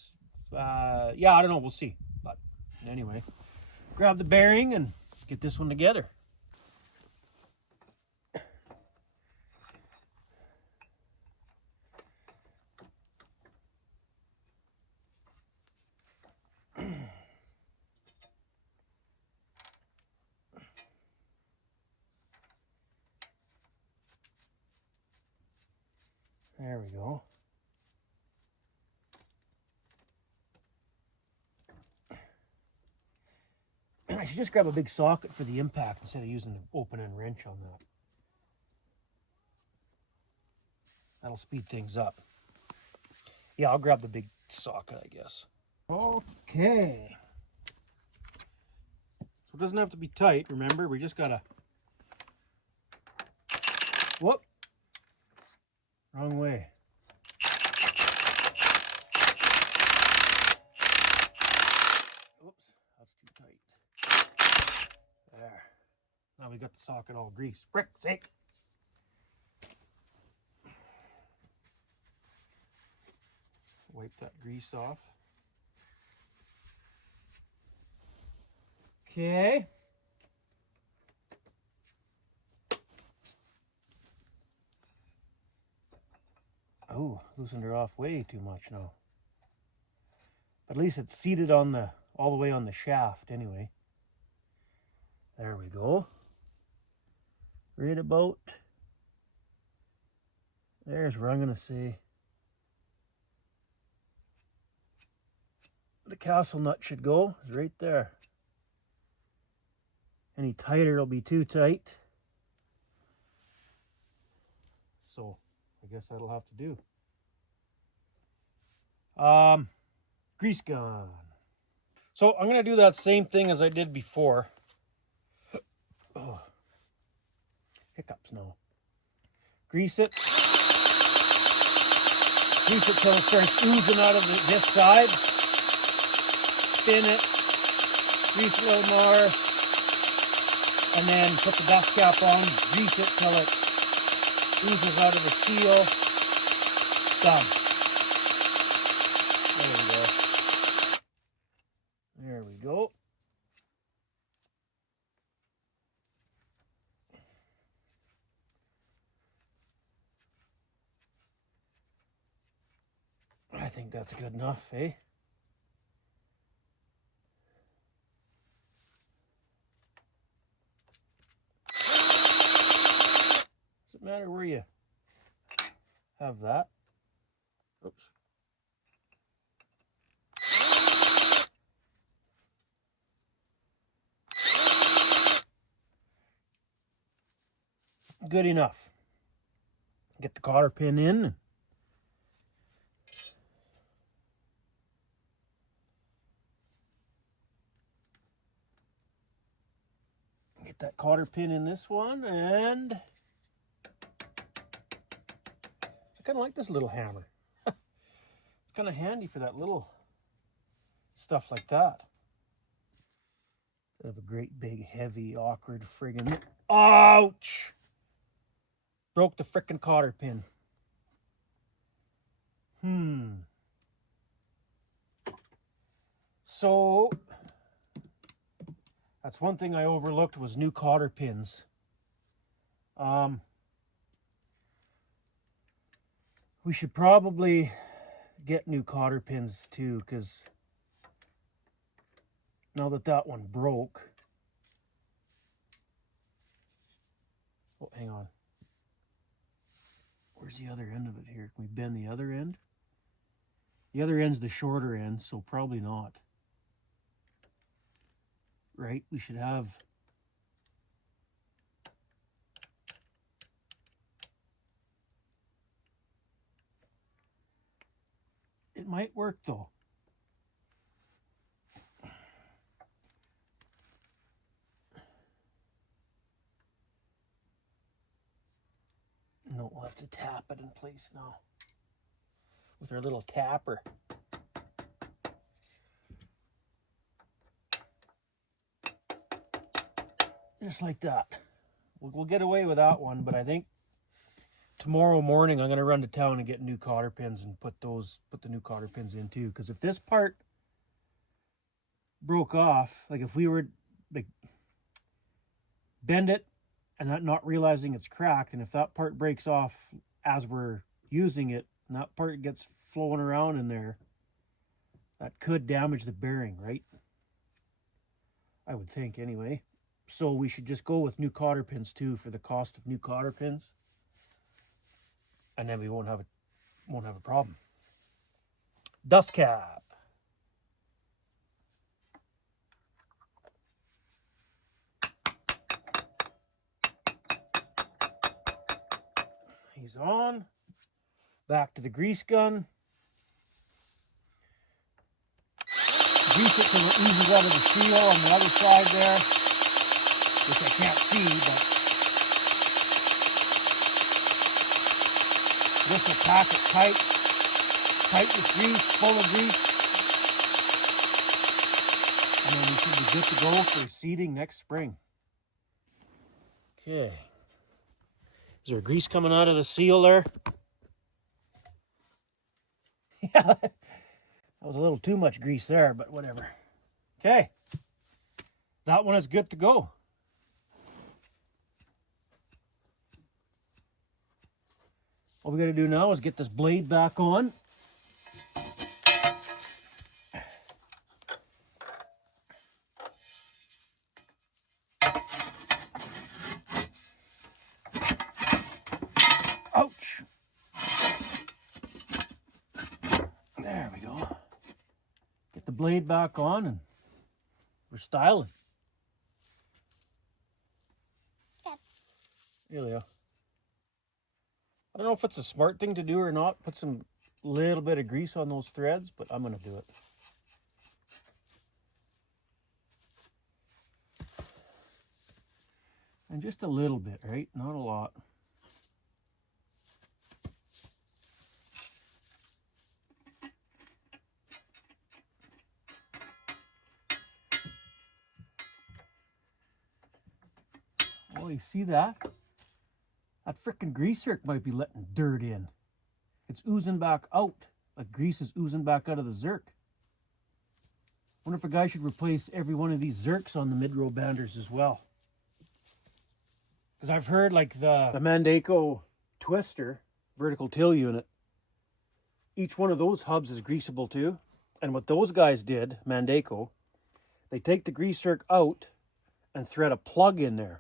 yeah, I don't know, we'll see. But anyway, grab the bearing and get this one together. There we go. I should just grab a big socket for the impact instead of using the open end wrench on that. That'll speed things up. Yeah, I'll grab the big socket, I guess. Okay. So it doesn't have to be tight, remember? We just gotta... Whoop! Wrong way. Oops, that's too tight. There. Now we got the socket all greased. Frick's sake! Wipe that grease off. Okay. Oh, loosened her off way too much now. But at least it's seated on the all the way on the shaft anyway. There we go. Right about. There's where I'm gonna say. The castle nut should go, is right there. Any tighter will be too tight. So I guess that'll have to do. Grease gun. So I'm gonna do that same thing as I did before. Oh, hiccups now. Grease it. Grease it till it starts oozing out of this side. Spin it. Grease a little more. And then put the dust cap on. Grease it till it oozes out of the seal. Done. There we go. There we go. I think that's good enough, eh? Does it matter where you have that? Oops. Good enough. Get the cotter pin in. Get that cotter pin in this one, and I kind of like this little hammer. It's kind of handy for that little stuff like that. Instead of a great big heavy awkward friggin' ouch! Broke the frickin' cotter pin. So that's one thing I overlooked was new cotter pins. We should probably get new cotter pins too, because now that one broke. Oh, hang on. Where's the other end of it here? Can we bend the other end? The other end's the shorter end, so probably not. Right? We should have... It might work though. No, we'll have to tap it in place now with our little tapper. Just like that. We'll get away with that one, but I think tomorrow morning I'm going to run to town and get new cotter pins and put the new cotter pins in too. Because if this part broke off, like if we were like bend it and not realizing it's cracked, and if that part breaks off as we're using it and that part gets flowing around in there, that could damage the bearing, right? I would think anyway. So we should just go with new cotter pins too for the cost of new cotter pins, and then we won't have a problem. Dust cap. He's on. Back to the grease gun. Grease it till it oozes out of the seal on the other side there, which I can't see, but this will pack it tight with grease, full of grease, and then we should be good to go for seeding next spring. Okay. Is there grease coming out of the seal there? Yeah, that was a little too much grease there, but whatever. Okay, that one is good to go. What we got to do now is get this blade back on. Ouch. There we go. Get the blade back on and we're styling. Really, I don't know if it's a smart thing to do or not. Put some little bit of grease on those threads, but I'm going to do it. And just a little bit, right? Not a lot. Oh, you see that? That frickin' grease zerk might be letting dirt in. It's oozing back out. Like grease is oozing back out of the zerk. Wonder if a guy should replace every one of these zerks on the mid-row banders as well. Because I've heard like the Mandaco Twister vertical till unit, each one of those hubs is greasable too. And what those guys did, Mandaco, they take the grease zerk out and thread a plug in there.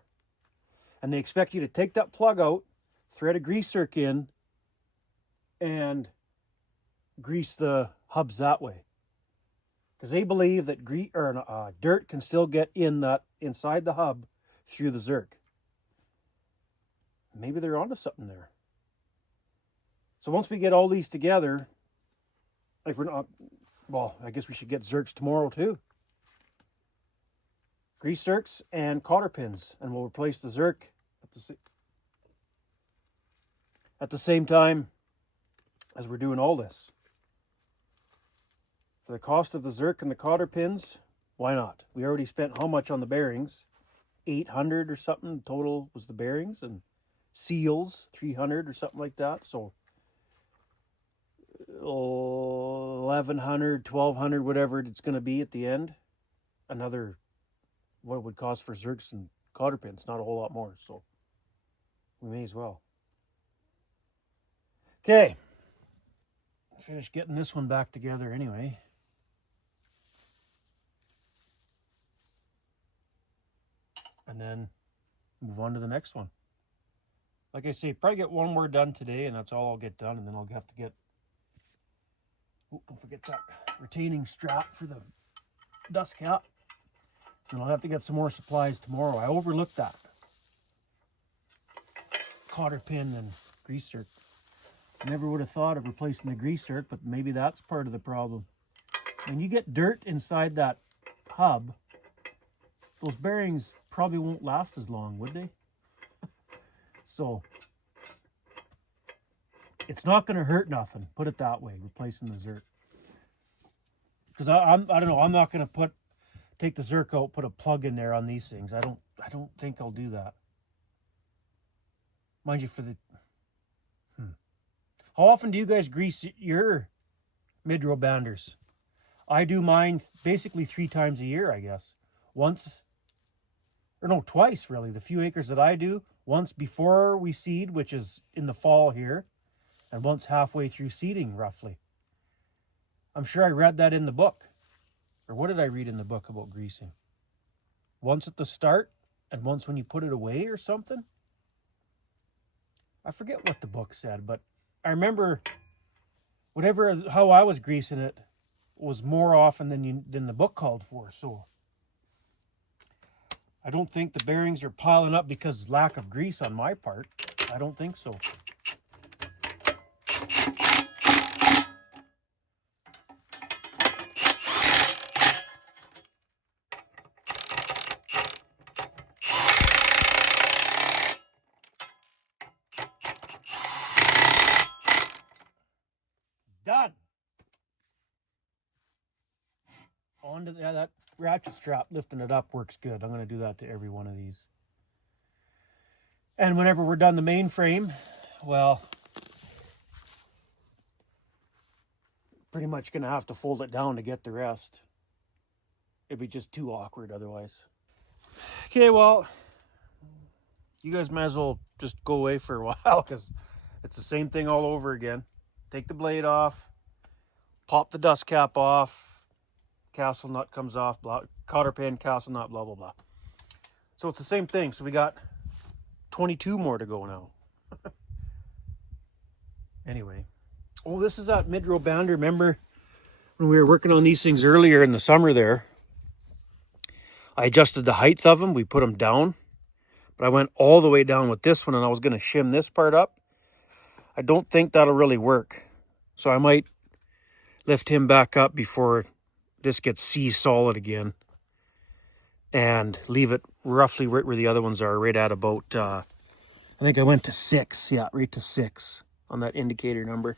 And they expect you to take that plug out, thread a grease zerk in, and grease the hubs that way. Because they believe that dirt can still get in that inside the hub through the zerk. Maybe they're onto something there. So once we get all these together, like we're not, well, I guess we should get zerks tomorrow too. Grease zerks and cotter pins, and we'll replace the zerk at the same time as we're doing all this. For the cost of the zerk and the cotter pins, why not? We already spent how much on the bearings? 800 or something total was the bearings, and seals 300 or something like that. So 1100, 1200, whatever it's going to be at the end. Another what it would cost for zerks and cotter pins, not a whole lot more. So we may as well. Okay, finish getting this one back together anyway. And then move on to the next one. Like I say, probably get one more done today, and that's all I'll get done. And then I'll have to get, oh, don't forget that retaining strap for the dust cap. And I'll have to get some more supplies tomorrow. I overlooked that. Cotter pin and grease zerk. Never would have thought of replacing the grease zerk, but maybe that's part of the problem. When you get dirt inside that hub, those bearings probably won't last as long, would they? So it's not going to hurt nothing, put it that way, replacing the zerk. Because I don't know, I'm not going to take the zerk out, put a plug in there on these things. I don't think I'll do that. Mind you, for the how often do you guys grease your mid-row banders? I do mine basically 3 times a year, I guess. Twice really. The few acres that I do, once before we seed, which is in the fall here, and once halfway through seeding, roughly. I'm sure I read that in the book. Or what did I read in the book about greasing? Once at the start, and once when you put it away or something? I forget what the book said, but I remember how I was greasing it was more often than the book called for. So I don't think the bearings are piling up because of lack of grease on my part. I don't think so. Done. On to that ratchet strap, lifting it up works good. I'm going to do that to every one of these. And whenever we're done the main frame, well, pretty much going to have to fold it down to get the rest. It'd be just too awkward otherwise. Okay, well, you guys might as well just go away for a while because it's the same thing all over again. Take the blade off, pop the dust cap off, castle nut comes off, cotter pin, castle nut, blah, blah, blah. So it's the same thing. So we got 22 more to go now. Anyway. Oh, this is that mid-row bander. Remember when we were working on these things earlier in the summer there? I adjusted the height of them. We put them down. But I went all the way down with this one and I was going to shim this part up. I don't think that'll really work. So I might lift him back up before this gets sea-solid again. And leave it roughly right where the other ones are, right at about, I think I went to 6. Yeah, right to 6 on that indicator number.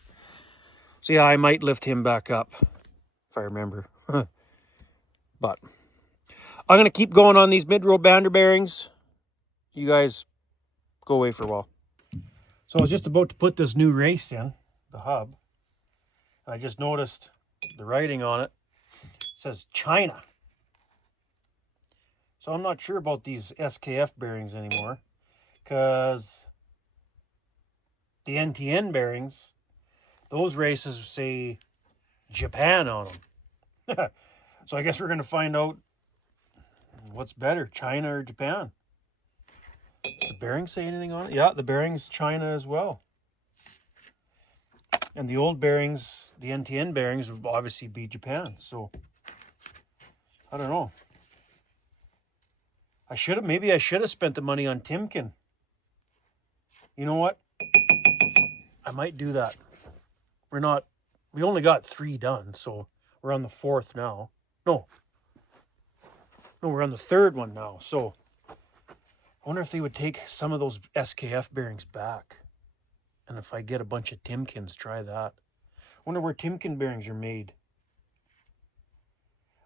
So yeah, I might lift him back up, if I remember. But I'm going to keep going on these mid-row bander bearings. You guys go away for a while. So I was just about to put this new race in, the hub. I just noticed the writing on it. It says China. So I'm not sure about these SKF bearings anymore, because the NTN bearings, those races say Japan on them. So I guess we're going to find out what's better, China or Japan. Does the bearing say anything on it? Yeah, the bearing's China as well. And the old bearings, the NTN bearings, would obviously be Japan. So I don't know. Maybe I should have spent the money on Timken. You know what? I might do that. We only got 3 done, so we're on the 4th now. No, we're on the 3rd one now. So I wonder if they would take some of those SKF bearings back. And if I get a bunch of Timkens, try that. I wonder where Timken bearings are made.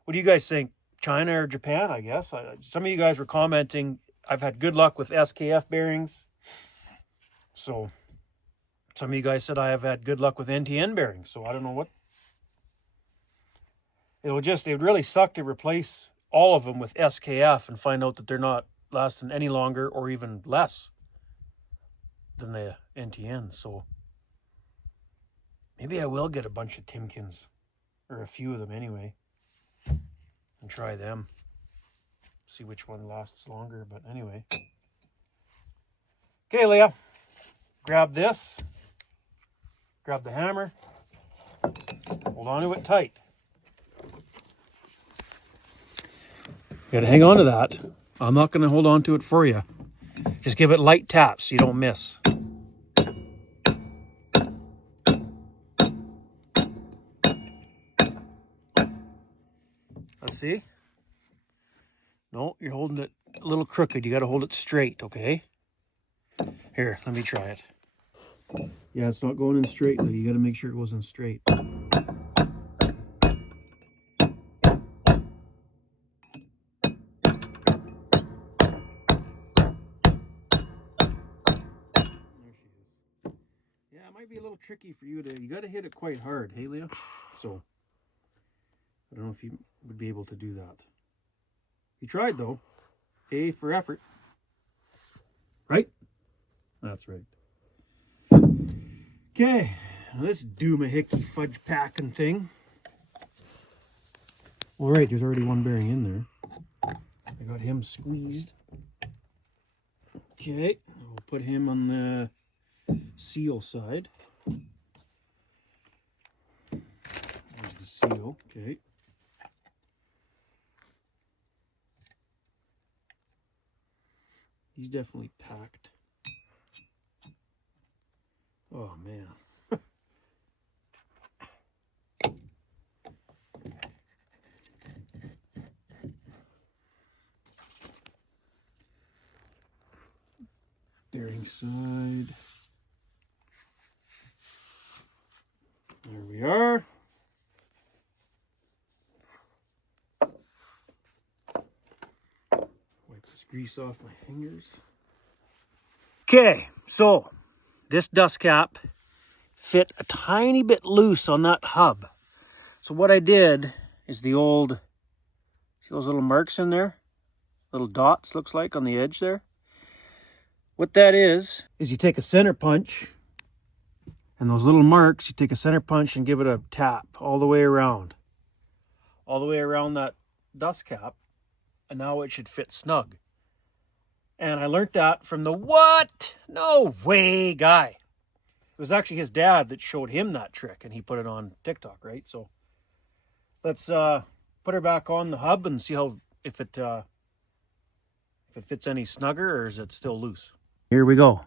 What do you guys think? China or Japan, I guess. Some of you guys were commenting, I've had good luck with SKF bearings. So some of you guys said I have had good luck with NTN bearings. So I don't know what. It would really suck to replace all of them with SKF and find out that they're not lasting any longer or even less than the NTN. So maybe I will get a bunch of Timkens, or a few of them anyway, and try them. See which one lasts longer, but anyway. Okay, Leah, grab this. Grab the hammer. Hold on to it tight. You gotta hang on to that. I'm not gonna hold on to it for you. Just give it light taps so you don't miss. Let's see. No, you're holding it a little crooked. You gotta hold it straight, okay? Here, let me try it. Yeah, it's not going in straight, but you gotta make sure it goes in straight. Yeah, it might be a little tricky for you you got to hit it quite hard, hey Leah? So, I don't know if you would be able to do that. You tried though. A for effort. Right? That's right. Okay, now this doomahickey fudge packing thing. All right, there's already one bearing in there. I got him squeezed. Okay, we'll put him on the seal side. There's the seal, okay. He's definitely packed. Oh man. Bearing side. There we are. grease off my fingers. Okay, so this dust cap fit a tiny bit loose on that hub. So what I did is the old, see those little marks in there? Little dots, looks like, on the edge there. What that is you take a center punch, and those little marks, you take a center punch and give it a tap all the way around. All the way around that dust cap, and now it should fit snug. And I learned that from the what? No way guy. It was actually his dad that showed him that trick, and he put it on TikTok, right? So let's put her back on the hub and see how if it fits any snugger, or is it still loose. Here we go.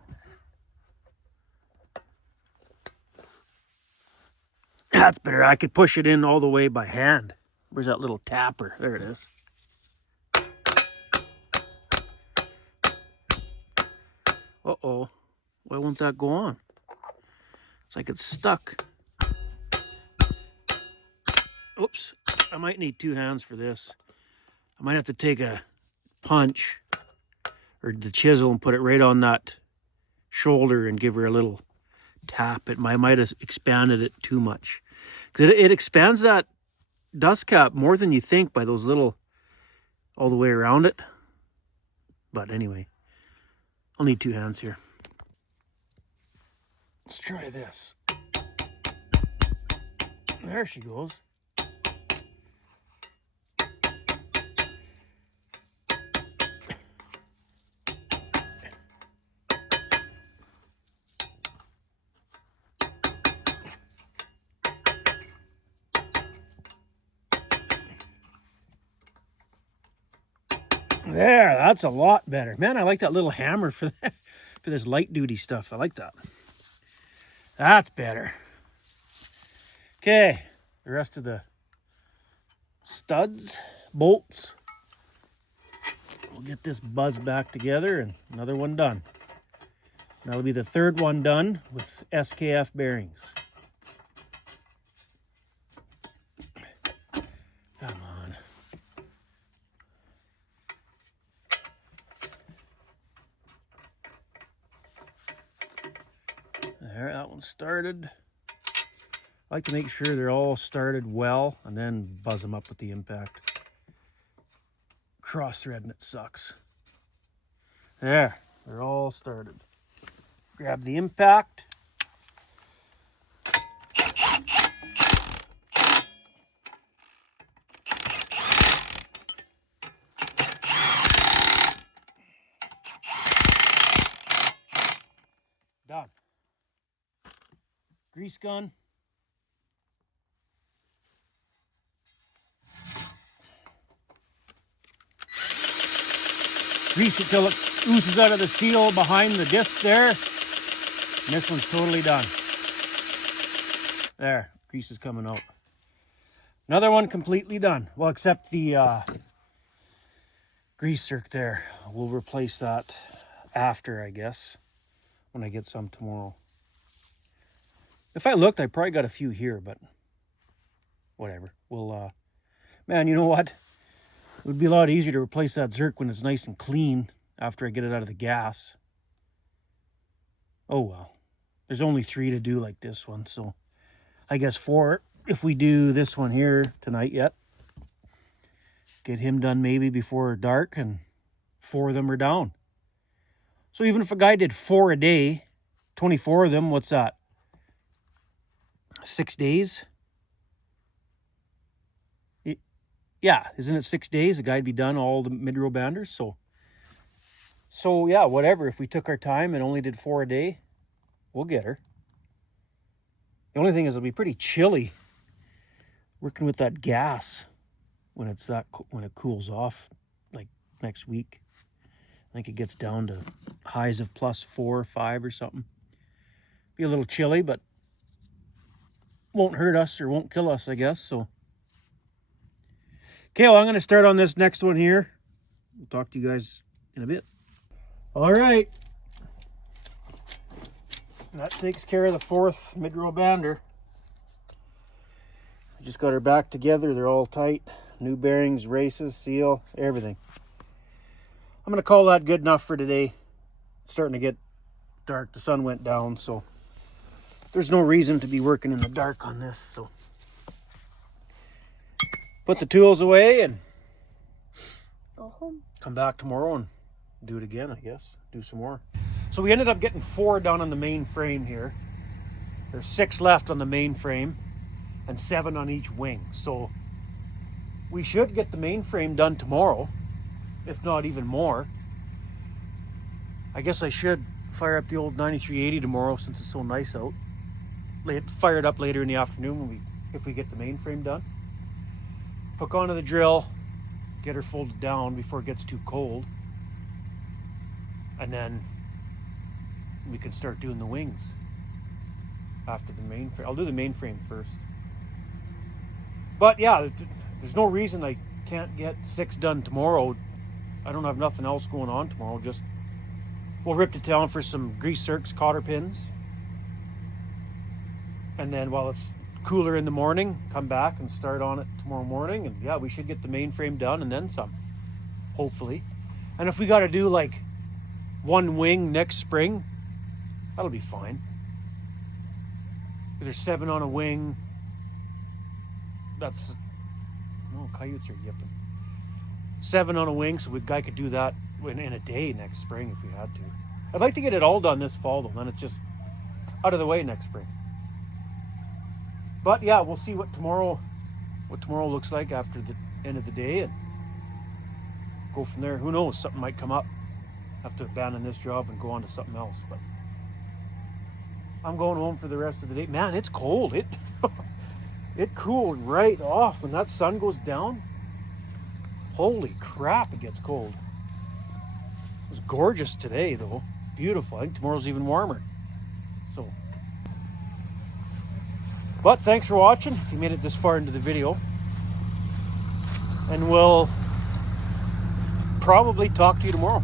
That's better. I could push it in all the way by hand. Where's that little tapper? There it is. Uh-oh. Why won't that go on? It's like it's stuck. Oops. I might need two hands for this. I might have to take a punch or the chisel and put it right on that shoulder and give her a little tap. I might have expanded it too much. Because it expands that dust cap more than you think by those little, all the way around it. But anyway, I'll need two hands here. Let's try this. There she goes. There, that's a lot better. Man, I like that little hammer for that, for this light duty stuff. I like that. That's better. Okay, the rest of the studs, bolts. We'll get this buzz back together and another one done. That'll be the third one done with SKF bearings. Come on. There, that one started. I like to make sure they're all started well and then buzz them up with the impact. Cross-threading it sucks. There, they're all started. Grab the impact. Done. Grease gun. Grease it till it oozes out of the seal behind the disc there. And this one's totally done. There, grease is coming out. Another one completely done. Well, except the grease zerk there. We'll replace that after, I guess, when I get some tomorrow. If I looked, I probably got a few here, but whatever. We'll, man, you know what? It would be a lot easier to replace that zerk when it's nice and clean after I get it out of the gas. Oh well. There's only 3 to do like this one, so I guess 4 if we do this one here tonight yet. Get him done maybe before dark, and 4 of them are down. So even if a guy did 4 a day, 24 of them, what's that? 6 days? Yeah, isn't it 6 days? A guy'd be done all the mid-row banders. So yeah, whatever. If we took our time and only did 4 a day, we'll get her. The only thing is it'll be pretty chilly working with that gas when it cools off, like next week. I think it gets down to highs of +4 or 5 or something. Be a little chilly, but won't hurt us or won't kill us, I guess. So. Okay, well, I'm going to start on this next one here. We'll talk to you guys in a bit. All right. That takes care of the 4th mid-row bander. I just got her back together. They're all tight. New bearings, races, seal, everything. I'm going to call that good enough for today. It's starting to get dark. The sun went down, so there's no reason to be working in the dark on this. So put the tools away and Go home. come back tomorrow and do it again, I guess. Do some more. So we ended up getting 4 done on the main frame here. There's 6 left on the main frame and 7 on each wing. So we should get the main frame done tomorrow, if not even more. I guess I should fire up the old 9380 tomorrow since it's so nice out. Fire it up later in the afternoon if we get the main frame done. Hook onto the drill, get her folded down before it gets too cold. And then we can start doing the wings after the main frame. I'll do the main frame first. But yeah, there's no reason I can't get 6 done tomorrow. I don't have nothing else going on tomorrow. Just we'll rip to town for some grease circs, cotter pins. And then while it's cooler in the morning, come back and start on it tomorrow morning. And yeah, we should get the main frame done and then some, hopefully. And if we got to do like 1 wing next spring, that'll be fine. There's 7 on a wing. That's, no, coyotes are yipping. 7 on a wing, so a guy could do that in a day next spring if we had to. I'd like to get it all done this fall though, then it's just out of the way next spring. But yeah, we'll see what tomorrow looks like after the end of the day and go from there. Who knows, something might come up. Have to abandon this job and go on to something else, but I'm going home for the rest of the day. Man, it's cold. It cooled right off when that sun goes down. Holy crap, it gets cold. It was gorgeous today though. Beautiful. I think tomorrow's even warmer. So, but thanks for watching if you made it this far into the video. And we'll probably talk to you tomorrow.